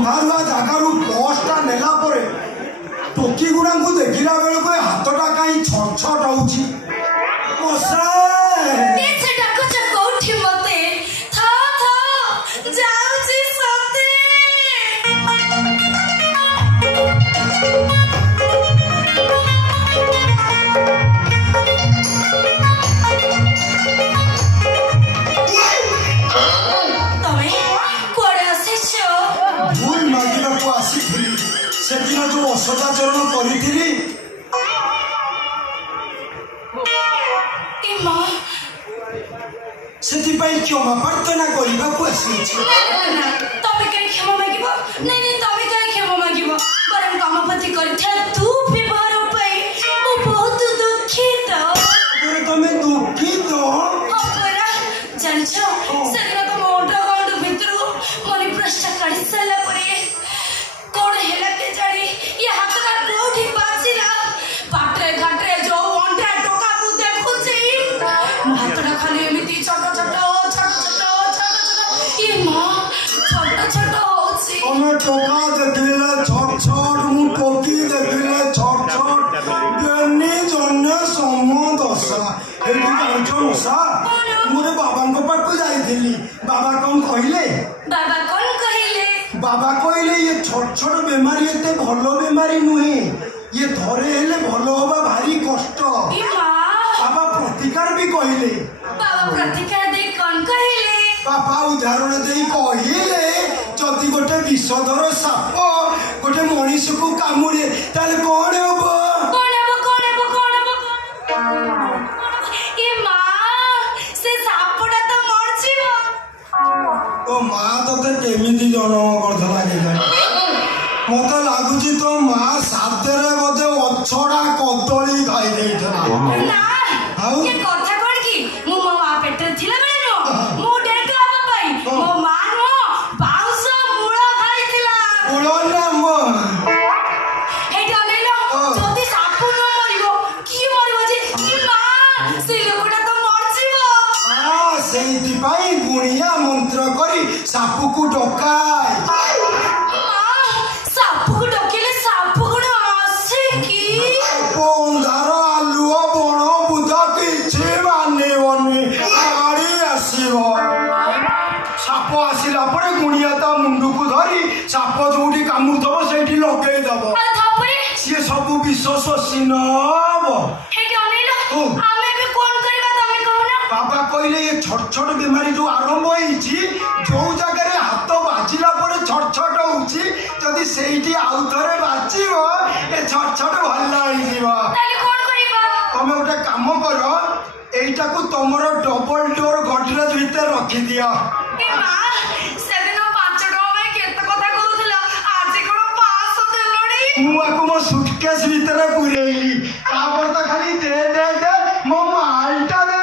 अंधारुआ जगार बसटा नेला टोकी गुड़ा को देखला बेलू हाथटा कहीं छट छट होची मशा सेदिन जो असदाचरण करी क्षमा प्रार्थना करने को तमे कहीं क्षमा मागिब नहीं तमे कहीं क्षमा मागिब बरं काम पति करथिया तू व्यवहार पई मो बहुत दुखित तमे दुखित अपरा जानछो सेदिन तो मोटा गंड भितरु मनी प्रश्न काढी साला परे कोण हेला के जानी ये हाथ का कोठी बासिला पाटरे घाटरे जो ओंटा टोका को देखु छी हाथडा खाली एमिति छोट ये मां छोट छोट होछि ओमे टोका देखिले छोट छोट मु टोकी देखिले छोट छोट देनी जन्ने समदशा एठी जानछो मसा मोरे बाबान को पाट को जाईथिली बाबा कोन कहिले बाबा कहले ये छोट छोट बेमारी एते भलो बेमारी नुहे ये धरे हेले भलो होबा भारी कष्ट बाबा प्रतिकार भी कहले बाबा उदाहरण दे कहले जदि गोटे विषधर साप गोटे मनीष को कामुड़े ताले कोन होबो तो माँ ते केमिति जन्म करथला मत लगुच तो माँ सातरे बोधे अछड़ा कदली खाई देइथला ये कथा कोन की मो माँ पेटे थिला बेले नो मो डेटला बाबाई मो माँ नो बाउस मूला खाइथिला मूला ना मो हे डलेलो जति सापु न मरिबो की मरिबो जे की माँ से लोकटा तो मरजिबो सेइति पाई गुणिया मंत्र करी सापु को डकाय सापु को डकेले सापु गुण आसे की पोंधार आलुओ बणो बुधा किछि मानेवनी गाड़ी आसीबो साप आसिला परे गुणिया ता मुंडू को धरी साप जोडी कामुर दबो सेठी लगे दबो सी सब विष शोषी नबो हे डलेलो आमे भी कोन करबा तमे कहना बाबा कहले ये छोट छोट बीमारी जो आरंभ होईची जो जगह हाथ बाजिला परे छोट छोट होउची जदी सेठी आउ थरे बाजिबो ए छोट छोट भल्ला होईबो ताले कोन करबा तमे ओटा काम करो एटा को तमरो डबल डोर गडरेज भीतर रखी दियो ए मां सेदिनो 5 टका में केते कथा कहउथला आज कोन 500 देलोडी मु आको मो सूटकेस भीतर पुरेली तापर तो खाली दे दे दे मो मालटा दे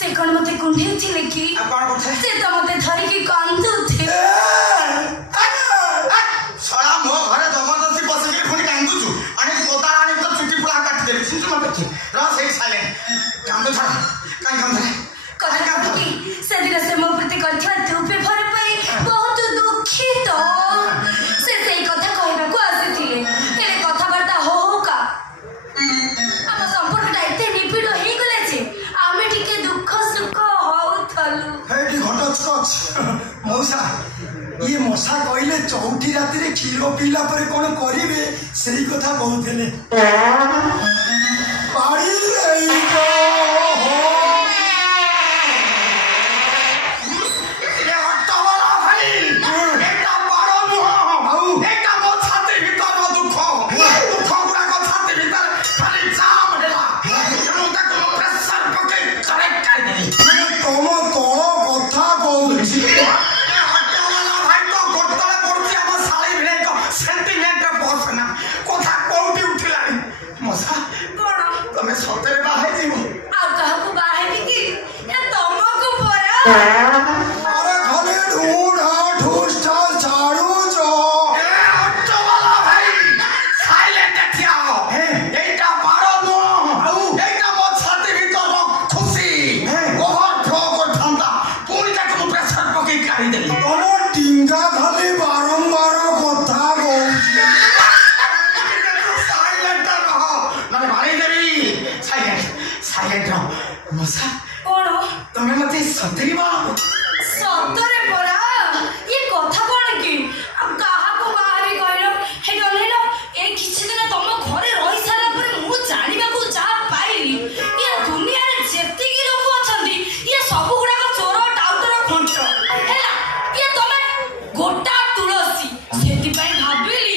से कौन मते कुंढे थिले कि से तो मते धरि की कांदु थे सळा मो घरे जबरदस्ती बसके पुणी कांदु छु आणि कोता आणि तो चुटी पुला काट देबी सिंचु मते रस हे साइलेंट कांदु छा काई काम धरे कथा कि से दिन से मो प्रति कथा तू पे भर पाई बहुत दुखित से कथा कहबा को आसीथिले हेले कथा वार्ता हो का हम संपर्कटा एते निबिड़ हे गले जे आमे टिके दुख सुख होउथलु हेटी घटच मौसा ये मशा कहले चौठी राति रे क्षीर पीला पर कौन करिवे सेही कथा कहउथले पाड़ी रे को अरे खाली ढूंढा ठूसा झाड़ू जो वाला भाई साइलेंट देखियो एटा बारो नो एटा मो छाती भीतर खुशी ओवर फ्लो को ठंडा पूरी तक को प्रेशर पके काढ़ी देली कोनो टिंगा खाली बारंबार कथा कहउची साइलेंट रहो नने मारी देबी साइलेंट रहो मसा कोन तमे मते सतरी बा सतरे परा ये कथा कोन की अब कहा को बाहरी कहलो हे गलेलो ए किछि दिन तम घरे रहि सारा पर मु जानिबा को जा पाइली ये दुनिया रे जेति की लोक अछंती ये सब गुडा को चोर टाउटर खंट हैला ये तमे गोटा तुलसी सेति पई भाबिली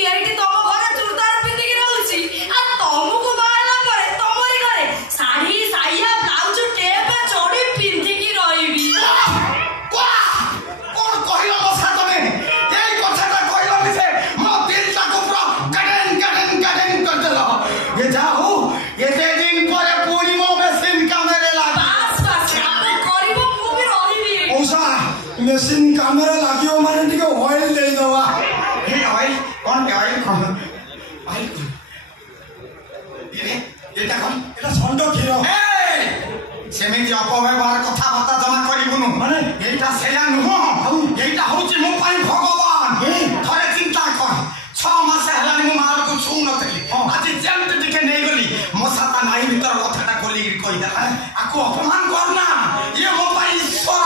ये एठी तम घरे चूड़दार पिंदी की रहउची आ तमको बाहला परे तमरी घरे साड़ी साया ब्लाउज टेप चोड़ी पिंदी की रहिबी कौन कहिलो मसा तमे एई कथाटा कहिलो निसे मो दिलटा को पूरा गडन कर देलो ये जाओ ये दिन परे पूरी मो मशीन कामेरे लाग बस आप करिबो मु भी रहिबी मौसा मेसिन कैमरा लागियो माने टिके ऑयल दे दवा हे ऑयल कौन के ऑयल कौन ऑयल এটা কোন এটা ষণ্ড ক্ষীর সেমিতি অপব্যবহার কথাবার্তা জমা করিবুনু মানে এইটা সেয়া নুহ এইটা হচ্ছে মো পাই ভগবান থরে চিন্তা কর 6 মাস হেলানি মো মালকু ছু নথিলি আজি যেমতে টিকে নেই গলি মশাতা নাই ভিতর কথাটা কলি কইদা আকু অপমান কর না ইয়ে মো পাই ঈশ্বর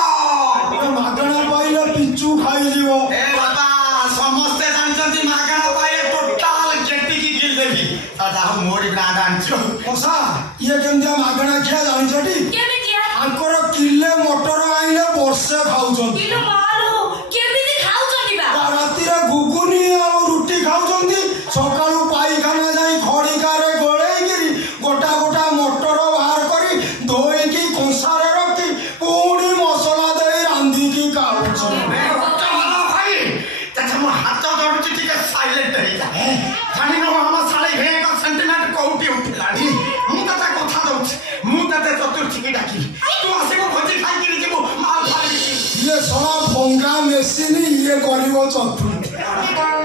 মাগଣା পাইলে পিচু খাই দিব এ বাবা সমস্তে জানছন্তি মাগଣା পাইলে টোটাল গেটিকি গিল দেবি দাদা মোরি ব্রান্ড আনছো মশা ইয়ে কেমতিয়া মাগଣା খিয়া জানিছটি কেমি কিয়া আঙ্কর কিলে মটর আইলে বর্ষে খাউছন্তি ইলো মালো কেমিতি খাউছন্তি বা রাতিরে ঘুগুনি আর রুটি খাউছন্তি সকালু পাইখানা যাই খড়িকারে গড়েইকিরি গোটা গোটা মটর বাহার করি ধোইকি কଂସାରେ ରଖି ପୁଣି ମସଲା ଦେଇ ରାନ୍ଧିକି ଖାଉଛନ୍ ভাই তাহলে মো হাত ধরুছি ঠিক সাইলেন্ট হইলা জানি না আমার শালি ভেক সেন্টিমেন্ট কোউটি উঠিলানি মু তাতে কথা দউছি মু তাতে চতুর্থীকে ডাকি তু আসিব ভোজি খাইকি ଯିବୁ মাল ফালি ইয়ে সরা ভঙ্গা মেশিন ইয়ে করিব চতুর্থী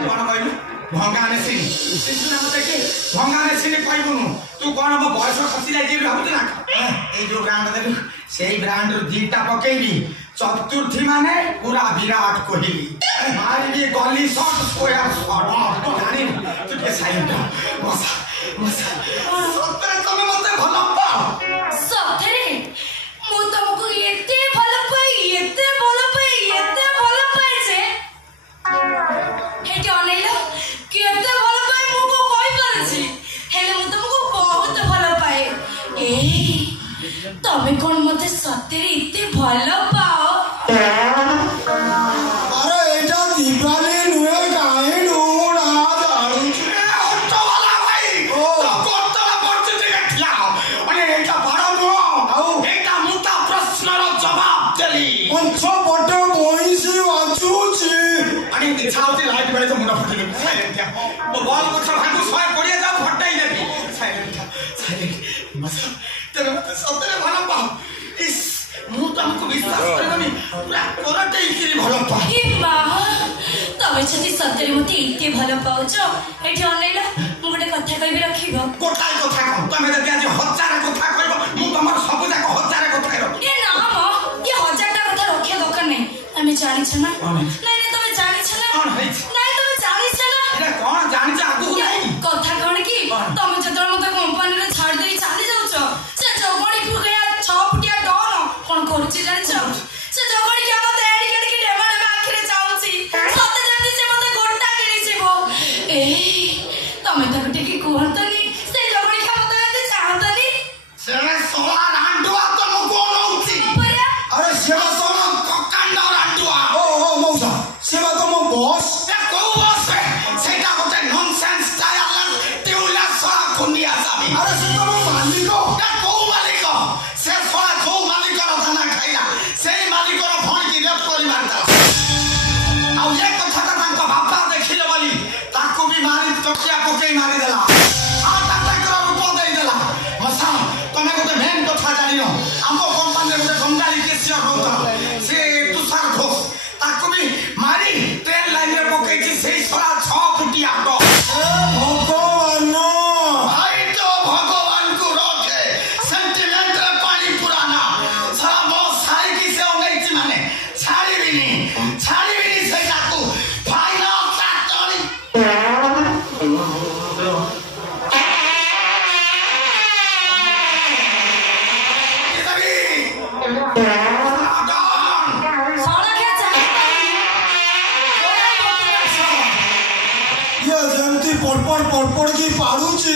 কোন কইলু ভঙ্গা মেশিন শিশু নাম দেখি ভঙ্গা মেশিন কইবুনু তু কোন মো বয়স খসি যাই দিবি ভাবুছ না এই যে ব্র্যান্ড দেলু সেই ব্র্যান্ড দিটা পকেইবি চতুর্থী মানে পুরা বিরাট কোহলি মারিবি গলি শট স্কয়ার শট জানি তু কে সাইলেন্ট মশা মশা সত্যি তুমি মতে ভালো পাও সত্যি মু তমকু এতে ভালো পাই যে হেটি অনেইলো কেতে ভালো পাই মু কো কই পারছি হেলে মু তমকু বহুত ভালো পাই এই তবে কোন মতে সত্যি এতে ভালো পাও আরে এটা দিবালি নুয়ে গায়ে নুড়া জানুছি অটোওয়ালা ভাই ও কতলা পড়তে গেছিলা মানে এটা বড় নো এটা মোটা প্রশ্নর জবাব দেলি পঞ্চ পটে বইছি বাজুছি आणि इच्छा होती लाईट वेळेचं मुंडा फुटली सायलेंट घ्या बॉल कसा भागू सोय कोडिया जा फटाई देबी सायलेंट घ्या सायलेंट मसा तेरे मते सतरे भाला पाव इस ମୁଁ ତମକୁ ବିଶ୍ୱାସ କରିବନି ପୁରା କରଟେଇକିରି ଭଲ ପାଏ ଏ ମା ତମେ ଯଦି ସତରେ ମତେ ଏତେ ଭଲ ପାଉଛ ଏଠି ଅନେଇଲ ମୁଁ ଗୋଟେ କଥା କହିବି ରଖିବ ଗୋଟାଏ କଥା କହ ତମେ ଯଦି ଆଜି ହଜାର କଥା କହିବ ମୁଁ ତମର ସବୁ ଯାକ ହଜାର କଥା ରଖିବି ଏ ନା ମ ଏ ହଜାରଟା କଥା ରଖିବା ଦରକାର ନାହିଁ ଆମେ ଜାଣିଛ ନା ନାଇଁ ନାଇଁ ତମେ ଜାଣିଛ ନା କଣ ହେଇଛି ନାଇଁ ତମେ ଜାଣିଛ ନା ଏଟା କଣ ଜାଣିଛ ଆଗକୁ ନାହିଁ କଥା କଣ କି ତମେ ଯେତେବେଳେ ମତେ କମ୍ପାନୀରେ ଛାଡି ଦେଇ ଚାଲି ଯାଉଛ ସେ ଜଗଣୀକୁ ଗୟା 6 ଫୁଟିଆ ଡନ କଣ କରୁଛି ଜାଣିଛ ସେ ଜଗଣୀ କି ମତେ ଏଡିକି ଏଡିକି ଡେମା ଡେମା ଆଖିରେ ଚାହୁଁଛି ସତେ ଯେମିତି ସେ ମତେ ଗୋଟା କିଣିଯିବ ଏଇ ତମେ ତାକୁ ଟିକେ କୁହନ୍ତନି ସେ ଜଗଣୀ କି ମତେ ଏତେ ଚାହନ୍ତନି ସେଟା ସଳା ରାଣ୍ଡୁଆ ତମକୁ ଅନଉଛି अरे सेवा तो କକାଣ୍ଡ ରାଣ୍ଡୁଆ ओ मौसा सेवा तो मो बॉस ଏ କୋଉ ବସ ସେଇଟା ଗୋଟେ ନନସେନ୍ସ ଟାୟାରଲେସ୍ ଟ୍ୟୁବଲେସ୍ ସଳା କୁଣ୍ଡିଆ ସାମି अरे से तो मो मालिक ଏ କୋଉ ମାଲିକ ସେ ସଳା ଯୋଉ ମାଲିକର ଧାନା ଖାଇଲା ସେଇ ମାଲିକର ଭଣିକି ରେଟ୍ କରି ମାରିଦେଲା ଆଉ ଏ କଥାଟା ତାଙ୍କ ବାପା ଦେଖିଲେ ବୋଲି ତାକୁ ବି ମାରି ଚକିଆ ପକେଇ ମାରିଦେଲା ଆଉ ତାଙ୍କର ରୂପ ଦେଇଦେଲା ମଶା ତମେ ଗୋଟେ ମେନ୍ କଥା ଜାଣିନ ଆମ କମ୍ପାନୀରେ ଗୋଟେ ବଙ୍ଗାଳୀ କେସିୟର ରହୁଥିଲା ସେ ତୁଷାର ଘୋଷ ତାକୁ ବି ମାରି ଟ୍ରେନ୍ ଲାଇନରେ ପକେଇଛି ସେଇ ସଳା 6 ଫୁଟିଆ ଡ भगवान भाई तो भगवान को रखे सेंटिमेंट रे पानी पुराना सारा बहुत सारी की से उन्हें माने छाड़ी भी नहीं से जाकू फाइनल फैक्टरी ସଳା ଖିଆ ये जेमती पड़पड़ की पाड़ुची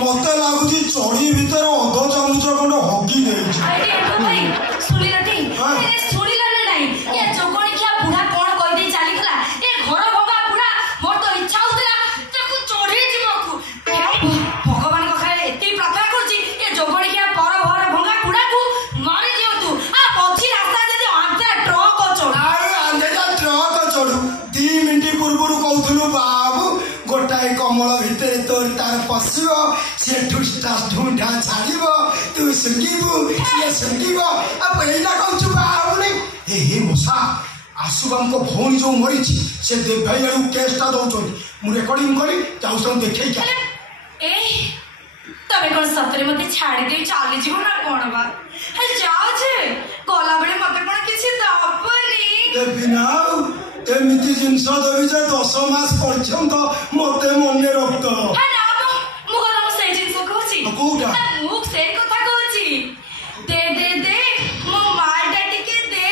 मते लागुची चढ़ी भीतर अध चामच खंड हगी देछि आईडी अंकल भाई सुनिलटी हाँ। ए सुनिल ना नहीं ये जोगणी किया बुढ़ा कोन कहि दे चाली गला ए घर भगा बुढ़ा मोर तो इच्छा होतला ताकू चढ़ी जीवकू भगवान को खाए एती प्रार्थना करछि ए जोगणी किया पर घर भंगा बुढ़ा को मारी दियंतु आ पछी रास्ता जदी आंता ट्रक चढ़ आए अंधेजा ट्रक चढ़ू 2 मिनिट पूर्व कहथुनु बाबू गोटाए कमल भितर तोर तार पशिब से ठुस्टा ढूंढा छाड़ब तू सुंगिबू ये सुंगिब अब एइला कहछु बाबू नहीं हे मसा आसुबाम को भौणी जो मरी से देव भाई आउ केसटा दउछन मु रेकॉर्डिंग करी जाउसन देखै के ए तबे कोन सतरे मते छाड़ी दे चाली जीव ना कोन बा हे जाओ जे गला बेले मते कोन किछि दबनी देबिना एमिति जिनस देबी जे 10 मास पर्यंत मते मने रक्त हा ना मु गला से जिंस कहछि कोउटा मु से কথা कहछि दे दे दे मो मार डाटी के दे